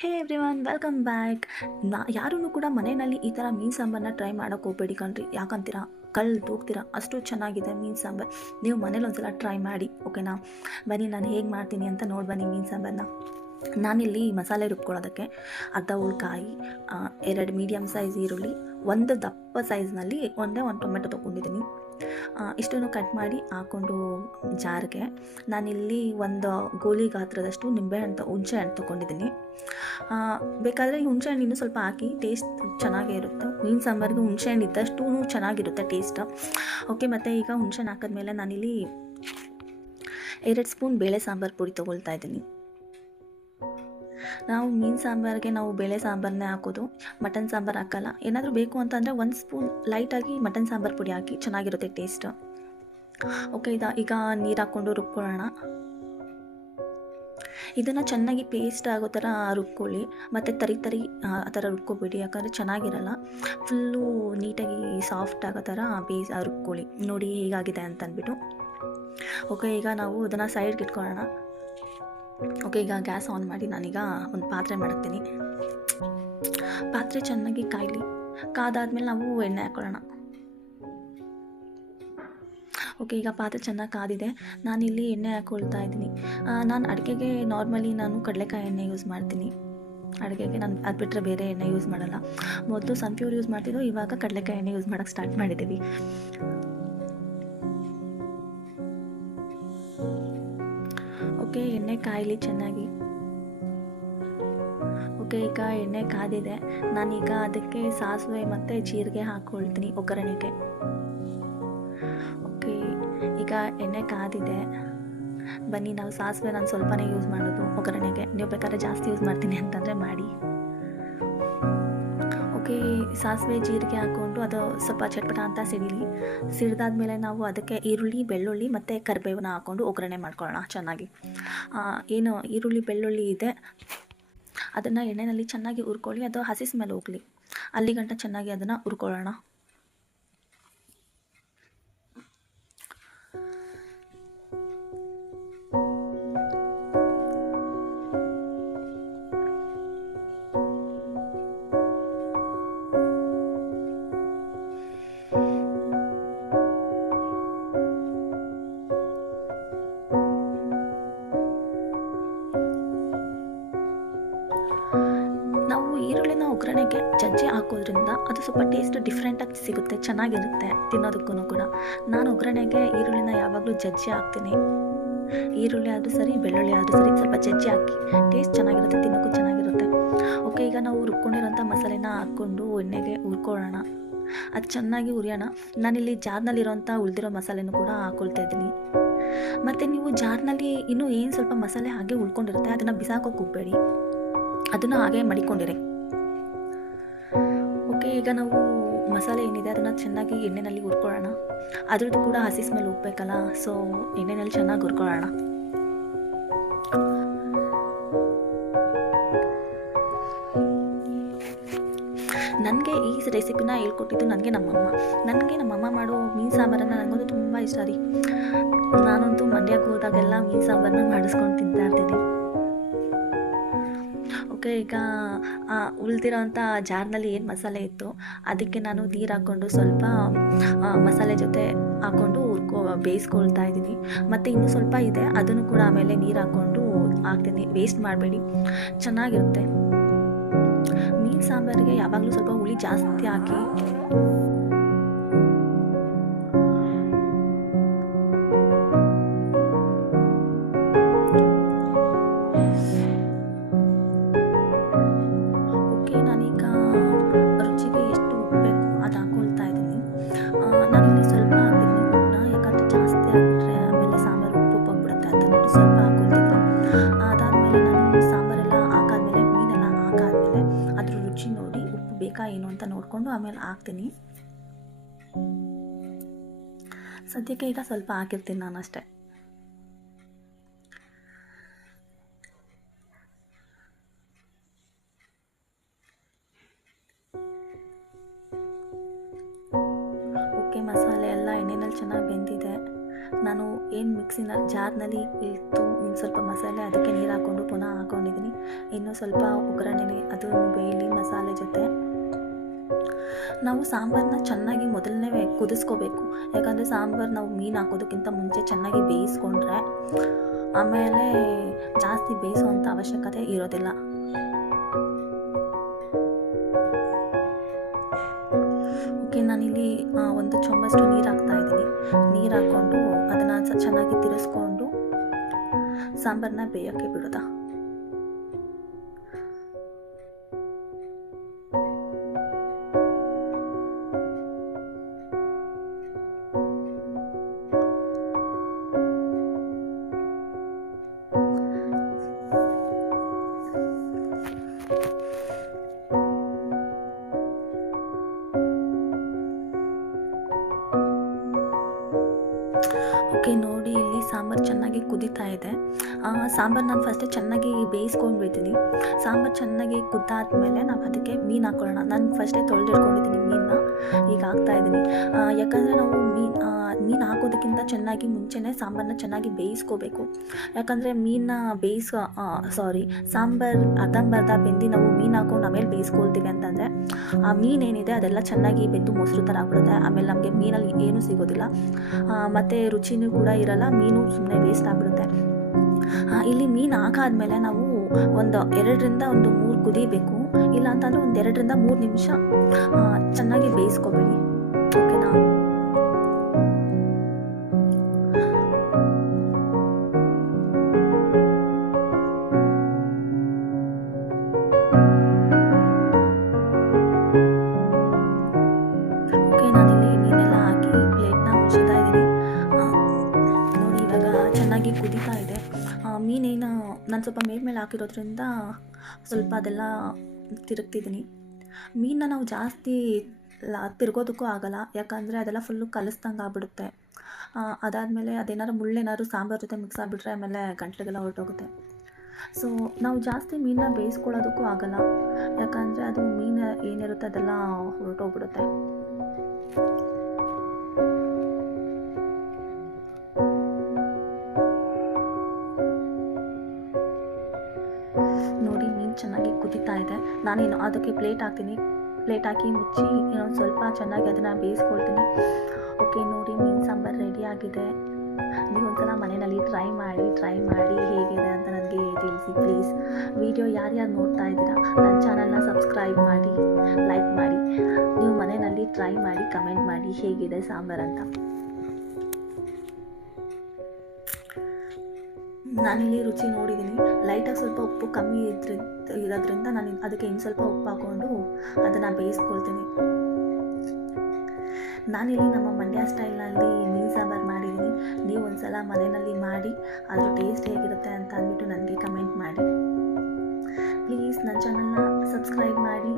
ಹೇ everyone welcome back. ಯಾರೂ ಕೂಡ ಮನೆಯಲ್ಲಿ ಈ ಥರ ಮೀನು ಸಾಂಬಾರನ್ನ ಟ್ರೈ ಮಾಡೋಕ್ಕೆ ಹೋಗ್ಬೇಡಿ ಕಣ್ರಿ. ಯಾಕಂತೀರಾ ಕಲ್ಲು ಹೋಗ್ತೀರಾ, ಅಷ್ಟು ಚೆನ್ನಾಗಿದೆ ಮೀನು ಸಾಂಬಾರು. ನೀವು ಮನೇಲಿ ಒಂದ್ಸಲ ಟ್ರೈ ಮಾಡಿ, ಓಕೆನಾ? ಬನ್ನಿ ನಾನು ಹೇಗೆ ಮಾಡ್ತೀನಿ ಅಂತ ನೋಡಿ ಬನ್ನಿ ಮೀನು ಸಾಂಬಾರನ್ನ. ನಾನಿಲ್ಲಿ ಮಸಾಲೆ ರುಬ್ಕೊಳ್ಳೋದಕ್ಕೆ ಅರ್ಧ ಉಳ್ಕಾಯಿ, 2 ಮೀಡಿಯಮ್ ಸೈಜ್ ಈರುಳ್ಳಿ, ಒಂದು ದಪ್ಪ ಸೈಜ್ನಲ್ಲಿ ಒಂದು ಟೊಮೆಟೊ ತೊಗೊಂಡಿದ್ದೀನಿ. ಇಷ್ಟನ್ನು ಕಟ್ ಮಾಡಿ ಹಾಕ್ಕೊಂಡು ಜಾರಿಗೆ ನಾನಿಲ್ಲಿ ಒಂದು ಗೋಲಿ ಗಾತ್ರದಷ್ಟು ಹುಣಸೆ ಹಣ್ಣು ತೊಗೊಂಡಿದ್ದೀನಿ. ಬೇಕಾದರೆ ಈ ಹುಣಸೆ ಹಣ್ಣು ಇನ್ನೂ ಸ್ವಲ್ಪ ಹಾಕಿ, ಟೇಸ್ಟ್ ಚೆನ್ನಾಗೇ ಇರುತ್ತೆ. ಮೀನು ಸಾಂಬಾರಿಗೆ ಹುಣಸೆ ಹಣ್ಣು ಇದ್ದಷ್ಟು ಚೆನ್ನಾಗಿರುತ್ತೆ ಟೇಸ್ಟ್. ಓಕೆ, ಮತ್ತು ಈಗ ಹುಣಸೆ ಹಣ್ಣು ಹಾಕಿದ್ಮೇಲೆ ನಾನಿಲ್ಲಿ 2 ಸ್ಪೂನ್ ಬೇಳೆ ಸಾಂಬಾರು ಪುಡಿ ತೊಗೊಳ್ತಾ ಇದ್ದೀನಿ. ನಾವು ಮೀನು ಸಾಂಬಾರಿಗೆ ನಾವು ಬೇಳೆ ಸಾಂಬಾರನ್ನೇ ಹಾಕೋದು, ಮಟನ್ ಸಾಂಬಾರು ಹಾಕಲ್ಲ. ಏನಾದರೂ ಬೇಕು ಅಂತಂದರೆ 1 ಸ್ಪೂನ್ ಲೈಟಾಗಿ ಮಟನ್ ಸಾಂಬಾರು ಪುಡಿ ಹಾಕಿ, ಚೆನ್ನಾಗಿರುತ್ತೆ ಟೇಸ್ಟ್. ಓಕೆ, ಈಗ ನೀರು ಹಾಕ್ಕೊಂಡು ರುಬ್ಕೊಳ್ಳೋಣ. ಇದನ್ನು ಚೆನ್ನಾಗಿ ಪೇಸ್ಟ್ ಆಗೋ ಥರ ರುಬ್ಕೊಳ್ಳಿ, ಮತ್ತು ತರಿ ಆ ಥರ ರುಬ್ಕೊಬೇಡಿ, ಯಾಕಂದರೆ ಚೆನ್ನಾಗಿರಲ್ಲ. ಫುಲ್ಲು ನೀಟಾಗಿ ಸಾಫ್ಟ್ ಆಗೋ ಥರ ರುಬ್ಕೊಳ್ಳಿ. ನೋಡಿ ಹೇಗಾಗಿದೆ ಅಂತ ಅಂದ್ಬಿಟ್ಟು. ಓಕೆ, ಈಗ ನಾವು ಅದನ್ನು ಸೈಡ್ಗೆ ಇಟ್ಕೊಳ್ಳೋಣ. ಓಕೆ, ಈಗ ಗ್ಯಾಸ್ ಆನ್ ಮಾಡಿ ನಾನೀಗ ಒಂದು ಪಾತ್ರೆ ಮಾಡ್ತೀನಿ. ಪಾತ್ರೆ ಚೆನ್ನಾಗಿ ಕಾಯಲಿ. ಕಾದಾದ್ಮೇಲೆ ನಾವು ಎಣ್ಣೆ ಹಾಕ್ಕೊಳ್ಳೋಣ. ಓಕೆ, ಈಗ ಪಾತ್ರೆ ಚೆನ್ನಾಗಿ ಕಾದಿದೆ. ನಾನಿಲ್ಲಿ ಎಣ್ಣೆ ಹಾಕ್ಕೊಳ್ತಾ ಇದ್ದೀನಿ. ನಾನು ಅಡುಗೆಗೆ ನಾರ್ಮಲಿ ಕಡಲೆಕಾಯಿ ಎಣ್ಣೆ ಯೂಸ್ ಮಾಡ್ತೀನಿ. ಅಡುಗೆಗೆ ನಾನು ಅದು ಬಿಟ್ಟರೆ ಬೇರೆ ಎಣ್ಣೆ ಯೂಸ್ ಮಾಡಲ್ಲ. ಮೊದಲು ಸನ್ಫ್ಲವರ್ ಯೂಸ್ ಮಾಡ್ತಿದ್ದು, ಇವಾಗ ಕಡಲೆಕಾಯಿ ಎಣ್ಣೆ ಯೂಸ್ ಮಾಡೋಕ್ಕೆ ಸ್ಟಾರ್ಟ್ ಮಾಡಿದ್ದೀವಿ. ಓಕೆ, ಎಣ್ಣೆ ಕಾಯಲಿ ಚೆನ್ನಾಗಿ. ಓಕೆ, ಈಗ ಎಣ್ಣೆ ಕಾದಿದೆ. ನಾನೀಗ ಅದಕ್ಕೆ ಸಾಸಿವೆ ಮತ್ತು ಜೀರಿಗೆ ಹಾಕ್ಕೊಳ್ತೀನಿ ಒಗ್ಗರಣೆಗೆ. ಓಕೆ, ಈಗ ಎಣ್ಣೆ ಕಾದಿದೆ. ಬನ್ನಿ, ನಾವು ಸಾಸಿವೆ ನಾನು ಸ್ವಲ್ಪನೇ ಯೂಸ್ ಮಾಡೋದು ಒಗ್ಗರಣೆಗೆ. ನೀವು ಬೇಕಾದ್ರೆ ಜಾಸ್ತಿ ಯೂಸ್ ಮಾಡ್ತೀನಿ ಅಂತಂದರೆ ಮಾಡಿ. ಓಕೆ, ಸಾಸಿವೆ ಜೀರಿಗೆ ಹಾಕ್ಕೊಂಡು ಅದು ಸ್ವಲ್ಪ ಚಟ್ಪಟ ಅಂತ ಸಿಡಿದಾದ್ಮೇಲೆ ನಾವು ಅದಕ್ಕೆ ಈರುಳ್ಳಿ, ಬೆಳ್ಳುಳ್ಳಿ ಮತ್ತು ಕರಿಬೇವನ್ನ ಹಾಕ್ಕೊಂಡು ಒಗ್ಗರಣೆ ಮಾಡ್ಕೊಳ್ಳೋಣ ಚೆನ್ನಾಗಿ. ಏನು ಈರುಳ್ಳಿ ಬೆಳ್ಳುಳ್ಳಿ ಇದೆ ಅದನ್ನು ಎಣ್ಣೆಯಲ್ಲಿ ಚೆನ್ನಾಗಿ ಹುರ್ಕೊಳ್ಳಿ. ಅದು ಹಸಿ ಸ್ಮೆಲ್ ಹೋಗಲಿ, ಅಲ್ಲಿಗಂಟ ಚೆನ್ನಾಗಿ ಅದನ್ನು ಹುರ್ಕೊಳ್ಳೋಣ. ನಾವು ಈರುಳ್ಳಿನ ಒಗ್ಗರಣೆಗೆ ಜಜ್ಜಿ ಹಾಕೋದ್ರಿಂದ ಅದು ಸ್ವಲ್ಪ ಟೇಸ್ಟ್ ಡಿಫ್ರೆಂಟಾಗಿ ಸಿಗುತ್ತೆ, ಚೆನ್ನಾಗಿರುತ್ತೆ ತಿನ್ನೋದಕ್ಕೂ ಕೂಡ. ನಾನು ಒಗ್ಗರಣೆಗೆ ಈರುಳ್ಳಿನ ಯಾವಾಗಲೂ ಜಜ್ಜಿ ಹಾಕ್ತೀನಿ. ಈರುಳ್ಳಿ ಆದರೂ ಸರಿ, ಬೆಳ್ಳುಳ್ಳಿ ಆದರೂ ಸರಿ, ಸ್ವಲ್ಪ ಜಜ್ಜಿ ಹಾಕಿ, ಟೇಸ್ಟ್ ಚೆನ್ನಾಗಿರುತ್ತೆ, ತಿನ್ನೋಕ್ಕೂ ಚೆನ್ನಾಗಿರುತ್ತೆ. ಓಕೆ, ಈಗ ನಾವು ರುಬ್ಕೊಂಡಿರೋಂಥ ಮಸಾಲೆನ ಹಾಕ್ಕೊಂಡು ಎಣ್ಣೆಗೆ ಹುರ್ಕೊಳ್ಳೋಣ. ಅದು ಚೆನ್ನಾಗಿ ಹುರಿಯೋಣ. ನಾನಿಲ್ಲಿ ಜಾರ್ನಲ್ಲಿರೋಂಥ ಉಳಿದಿರೋ ಮಸಾಲೆನೂ ಕೂಡ ಹಾಕ್ಕೊಳ್ತಾ ಇದ್ದೀನಿ. ಮತ್ತು ನೀವು ಜಾರ್ನಲ್ಲಿ ಇನ್ನೂ ಏನು ಸ್ವಲ್ಪ ಮಸಾಲೆ ಹಾಗೆ ಉಳ್ಕೊಂಡಿರುತ್ತೆ, ಅದನ್ನು ಬಿಸಾಕೋಕೆ ಹೋಗಬೇಡಿ, ಅದನ್ನು ಹಾಗೆ ಮಡಿಕೊಂಡಿರಿ. ಓಕೆ, ಈಗ ನಾವು ಮಸಾಲೆ ಏನಿದೆ ಅದನ್ನು ಚೆನ್ನಾಗಿ ಎಣ್ಣೆಯಲ್ಲಿ ಹುರ್ಕೊಳ್ಳೋಣ. ಅದ್ರದ್ದು ಕೂಡ ಹಸಿ ಸ್ಮೆಲ್ ಹೋಗ್ಬೇಕಲ್ಲ, ಸೊ ಎಣ್ಣೆಯಲ್ಲಿ ಚೆನ್ನಾಗಿ ಹುರ್ಕೊಳ್ಳೋಣ. ನನಗೆ ಈ ರೆಸಿಪಿನ ಹೇಳ್ಕೊಟ್ಟಿದ್ದು ನಮ್ಮಮ್ಮ ಮಾಡೋ ಮೀನು ಸಾಂಬಾರನ್ನು ನನಗಂತೂ ತುಂಬ ಇಷ್ಟ ರೀ. ನಾನಂತೂ ಮಂಡ್ಯಕ್ಕೆ ಹೋದಾಗೆಲ್ಲ ಮೀನು ಸಾಂಬಾರನ್ನ ಮಾಡಿಸ್ಕೊಂಡು ತಿಂತಾ ಇರ್ತೀನಿ. ಓಕೆ, ಈಗ ಉಳಿದಿರೋಂಥ ಜಾರ್ನಲ್ಲಿ ಏನು ಮಸಾಲೆ ಇತ್ತು ಅದಕ್ಕೆ ನಾನು ನೀರು ಹಾಕ್ಕೊಂಡು ಸ್ವಲ್ಪ ಮಸಾಲೆ ಜೊತೆ ಹಾಕ್ಕೊಂಡು ಬೇಯಿಸ್ಕೊಳ್ತಾ ಇದ್ದೀನಿ. ಮತ್ತು ಇನ್ನೂ ಸ್ವಲ್ಪ ಇದೆ, ಅದನ್ನು ಕೂಡ ಆಮೇಲೆ ನೀರು ಹಾಕ್ಕೊಂಡು ಹಾಕ್ತೀನಿ. ವೇಸ್ಟ್ ಮಾಡಬೇಡಿ, ಚೆನ್ನಾಗಿರುತ್ತೆ. ಮೀನು ಸಾಂಬಾರಿಗೆ ಯಾವಾಗಲೂ ಸ್ವಲ್ಪ ಹುಳಿ ಜಾಸ್ತಿ ಹಾಕಿ. ಓಕೆ, ನಾನೀಗ ರುಚಿಗೆ ಎಷ್ಟು ಉಪ್ಪು ಬೇಕು ಅದು ಹಾಕ್ಕೊಳ್ತಾ ಇದ್ದೀನಿ. ನಾನಿಲ್ಲಿ ಸ್ವಲ್ಪ ಹಾಕ್ತೀನಿ ಉಪ್ಪನ್ನ, ಯಾಕಂದರೆ ಜಾಸ್ತಿ ಆಗಿಬಿಟ್ರೆ ಆಮೇಲೆ ಸಾಂಬಾರು ಉಪ್ಪುಬಿಡುತ್ತೆ ಅಂತ ನೋಡಿ ಸ್ವಲ್ಪ ಹಾಕ್ಕೊಳ್ತಿದ್ದೆ. ಅದಾದಮೇಲೆ ನಾನು ಸಾಂಬಾರೆಲ್ಲ ಹಾಕಾದ್ಮೇಲೆ, ಮೀನೆಲ್ಲ ಹಾಕಾದ್ಮೇಲೆ ಅದ್ರ ರುಚಿ ನೋಡಿ ಉಪ್ಪು ಬೇಕಾ ಏನು ಅಂತ ನೋಡಿಕೊಂಡು ಆಮೇಲೆ ಹಾಕ್ತೀನಿ. ಸದ್ಯಕ್ಕೆ ಈಗ ಸ್ವಲ್ಪ ಹಾಕಿರ್ತೀನಿ ನಾನು ಅಷ್ಟೇ. ಓಕೆ, ಮಸಾಲೆ ಎಲ್ಲ ಎಣ್ಣೆಯಲ್ಲಿ ಚೆನ್ನಾಗಿ ಬೆಂದಿದೆ. ನಾನು ಏನು ಜಾರ್ನಲ್ಲಿ ಇತ್ತು ಸ್ವಲ್ಪ ಮಸಾಲೆ, ಅದಕ್ಕೆ ನೀರು ಹಾಕ್ಕೊಂಡು ಪುನಃ ಹಾಕ್ಕೊಂಡಿದ್ದೀನಿ. ಇನ್ನೂ ಸ್ವಲ್ಪ ಒಗ್ಗರಣೆ ಅದು ಬೇಯಲಿ ಮಸಾಲೆ ಜೊತೆ. ನಾವು ಸಾಂಬಾರನ್ನ ಚೆನ್ನಾಗಿ ಮೊದಲನೇ ಕುದಿಸ್ಕೋಬೇಕು. ಯಾಕಂದರೆ ಸಾಂಬಾರು ನಾವು ಮೀನು ಹಾಕೋದಕ್ಕಿಂತ ಮುಂಚೆ ಚೆನ್ನಾಗಿ ಬೇಯಿಸ್ಕೊಂಡ್ರೆ ಆಮೇಲೆ ಜಾಸ್ತಿ ಬೇಯಿಸೋವಂಥ ಅವಶ್ಯಕತೆ ಇರೋದಿಲ್ಲ. ಓಕೆ, ನಾನಿಲ್ಲಿ 1 ಚಮಚಷ್ಟು ನೀರು ಹಾಕ್ತಾಯಿದ್ದೀನಿ. ನೀರು ಹಾಕ್ಕೊಂಡು ಅದನ್ನು ಚೆನ್ನಾಗಿ ತಿರ್ಸ್ಕೊಂಡು ಸಾಂಬಾರನ್ನ ಬೇಯೋಕ್ಕೆ ಬಿಡೋದಾ. ಓಕೆ, ನೋಡಿ ಇಲ್ಲಿ ಸಾಂಬಾರು ಚೆನ್ನಾಗಿ ಕುದೀತಾ ಇದೆ. ಸಾಂಬಾರು ನಾನು ಫಸ್ಟೇ ಚೆನ್ನಾಗಿ ಬೇಯಿಸ್ಕೊಂಡ್ಬಿಡ್ತೀನಿ. ಸಾಂಬಾರು ಚೆನ್ನಾಗಿ ಕುದ್ದಾದ್ಮೇಲೆ ನಾವು ಅದಕ್ಕೆ ಮೀನು ಹಾಕ್ಕೊಳ್ಳೋಣ. ನಾನು ಫಸ್ಟೇ ತೊಳೆದಿಟ್ಕೊಂಡಿದ್ದೀನಿ ಮೀನನ್ನ, ಈಗ ಹಾಕ್ತಾಯಿದ್ದೀನಿ. ಯಾಕಂದರೆ ನಾವು ಮೀನು ಹಾಕೋದಕ್ಕಿಂತ ಚೆನ್ನಾಗಿ ಮುಂಚೆನೇ ಸಾಂಬಾರನ್ನ ಚೆನ್ನಾಗಿ ಬೇಯಿಸ್ಕೋಬೇಕು. ಯಾಕಂದರೆ ಸಾಂಬಾರು ಅರ್ಧಂಬರ್ಧ ಬೆಂದು ನಾವು ಮೀನು ಹಾಕ್ಕೊಂಡು ಆಮೇಲೆ ಬೇಯಿಸ್ಕೊಳ್ತೀವಿ ಅಂತಂದರೆ ಆ ಮೀನೇನಿದೆ ಅದೆಲ್ಲ ಚೆನ್ನಾಗಿ ಬೆಂದು ಮೊಸರು ಥರ ಆಗ್ಬಿಡುತ್ತೆ. ಆಮೇಲೆ ನಮಗೆ ಮೀನಲ್ಲಿ ಏನೂ ಸಿಗೋದಿಲ್ಲ, ಮತ್ತು ರುಚಿನೂ ಕೂಡ ಇರಲ್ಲ, ಮೀನು ಸುಮ್ಮನೆ ವೇಸ್ಟ್ ಆಗಿಬಿಡುತ್ತೆ. ಇಲ್ಲಿ ಮೀನು ಹಾಕಾದ್ಮೇಲೆ ನಾವು 2 ರಿಂದ 3 ಕುದಿಬೇಕು. ಇಲ್ಲ ಅಂತಂದರೆ 2 ರಿಂದ 3 ನಿಮಿಷ ಚೆನ್ನಾಗಿ ಬೇಯಿಸ್ಕೋಬೇಡಿ. ಓಕೆನಾ? ಓಕೆ, ನಾನಿಲ್ಲಿ ಮೀನೆಲ್ಲ ಹಾಕಿ ಪ್ಲೇಟ್ನ ಮುಚ್ಚಿತಾ ಇದ್ದೀನಿ. ನೋಡಿ ಇವಾಗ ಚೆನ್ನಾಗಿ ಕುದೀತಾ ಇದೆ. ಮೀನೇನು ನಾನು ಸ್ವಲ್ಪ ಮೇಲ್ಮೇಲೆ ಹಾಕಿರೋದ್ರಿಂದ ಸ್ವಲ್ಪ ಅದೆಲ್ಲ ತಿರುಗ್ತಿದ್ದೀನಿ. ಮೀನನ್ನ ನಾವು ಜಾಸ್ತಿ ತಿರ್ಗೋದಕ್ಕೂ ಆಗಲ್ಲ, ಯಾಕಂದರೆ ಅದೆಲ್ಲ ಫುಲ್ಲು ಕಲಿಸ್ದಂಗೆ ಆಗ್ಬಿಡುತ್ತೆ. ಅದಾದಮೇಲೆ ಅದೇನಾದ್ರು ಮುಳ್ಳೇನಾದ್ರು ಸಾಂಬಾರು ಜೊತೆ ಮಿಕ್ಸ್ ಆಗಿಬಿಟ್ರೆ ಆಮೇಲೆ ಗಂಟ್ಲಿಗೆಲ್ಲ ಹೊರಟೋಗುತ್ತೆ. ಸೊ ನಾವು ಜಾಸ್ತಿ ಮೀನನ್ನ ಬೇಯಿಸ್ಕೊಳ್ಳೋದಕ್ಕೂ ಆಗಲ್ಲ, ಯಾಕಂದರೆ ಅದು ಮೀನು ಏನಿರುತ್ತೆ ಅದೆಲ್ಲ ಹೊರಟೋಗ್ಬಿಡುತ್ತೆ. ನೋಡಿ ಮೀನು ಚೆನ್ನಾಗಿ ಕುದೀತಾ ಇದೆ. ನಾನೇನು ಅದಕ್ಕೆ ಪ್ಲೇಟ್ ಹಾಕಿ ಮುಚ್ಚಿ ಇನ್ನೊಂದು ಸ್ವಲ್ಪ ಚೆನ್ನಾಗಿ ಅದನ್ನು ಬೇಯಿಸ್ಕೊಳ್ತೀನಿ. ಓಕೆ, ನೋಡಿ ಮೀನು ಸಾಂಬಾರು ರೆಡಿ ಆಗಿದೆ. ನೀವು ಒಂದ್ಸಲ ಮನೆಯಲ್ಲಿ ಟ್ರೈ ಮಾಡಿ ಹೇಗಿದೆ ಅಂತ ನನಗೆ ತಿಳಿಸಿ ಪ್ಲೀಸ್. ವಿಡಿಯೋ ಯಾರ್ಯಾರು ನೋಡ್ತಾ ಇದ್ದೀರಾ ನನ್ನ ಚಾನಲ್ನ ಸಬ್ಸ್ಕ್ರೈಬ್ ಮಾಡಿ, ಲೈಕ್ ಮಾಡಿ. ನೀವು ಮನೆಯಲ್ಲಿ ಟ್ರೈ ಮಾಡಿ ಕಮೆಂಟ್ ಮಾಡಿ ಹೇಗಿದೆ ಸಾಂಬಾರು ಅಂತ. ನಾನಿಲ್ಲಿ ರುಚಿ ನೋಡಿದ್ದೀನಿ, ಲೈಟಾಗಿ ಸ್ವಲ್ಪ ಉಪ್ಪು ಕಮ್ಮಿ ಇರೋದ್ರಿಂದ ನಾನು ಅದಕ್ಕೆ ಇನ್ನು ಸ್ವಲ್ಪ ಉಪ್ಪು ಹಾಕ್ಕೊಂಡು ಅದನ್ನು ಬೇಯಿಸ್ಕೊಳ್ತೀನಿ. ನಾನಿಲ್ಲಿ ನಮ್ಮ ಮಂಡ್ಯ ಸ್ಟೈಲ್ನಲ್ಲಿ ಮೀನು ಸಾಂಬಾರು ಮಾಡಿದ್ದೀನಿ. ನೀವು ಒಂದ್ಸಲ ಮನೆಯಲ್ಲಿ ಮಾಡಿ ಅದ್ರ ಟೇಸ್ಟ್ ಹೇಗಿರುತ್ತೆ ಅಂತ ಅಂದ್ಬಿಟ್ಟು ನನಗೆ ಕಮೆಂಟ್ ಮಾಡಿ. ಪ್ಲೀಸ್ ನನ್ನ ಚಾನಲ್ನ ಸಬ್ಸ್ಕ್ರೈಬ್ ಮಾಡಿ.